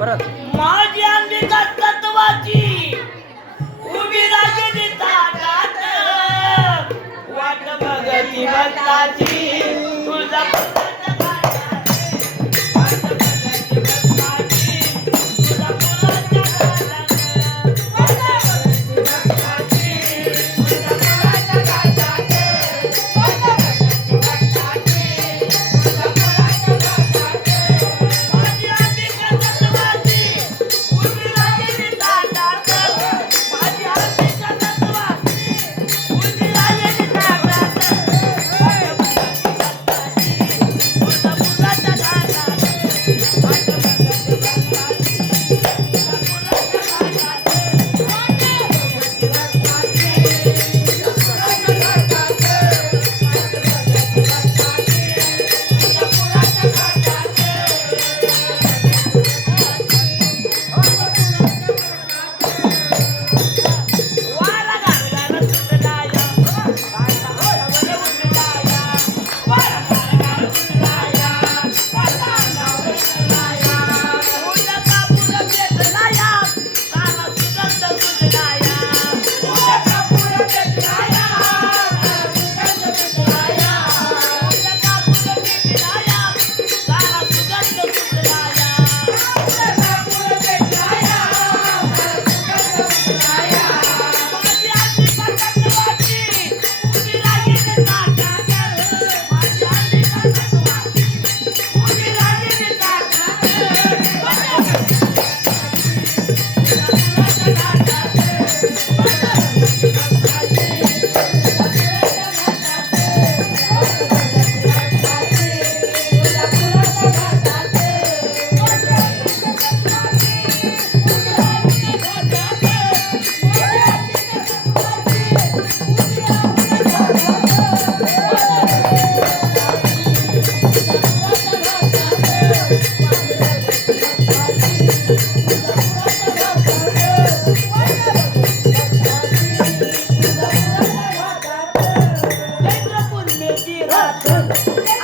परत. माझी अंबिका तत्वाची उभी राहिली ताटात. वाट बघती भक्ताची Yeah.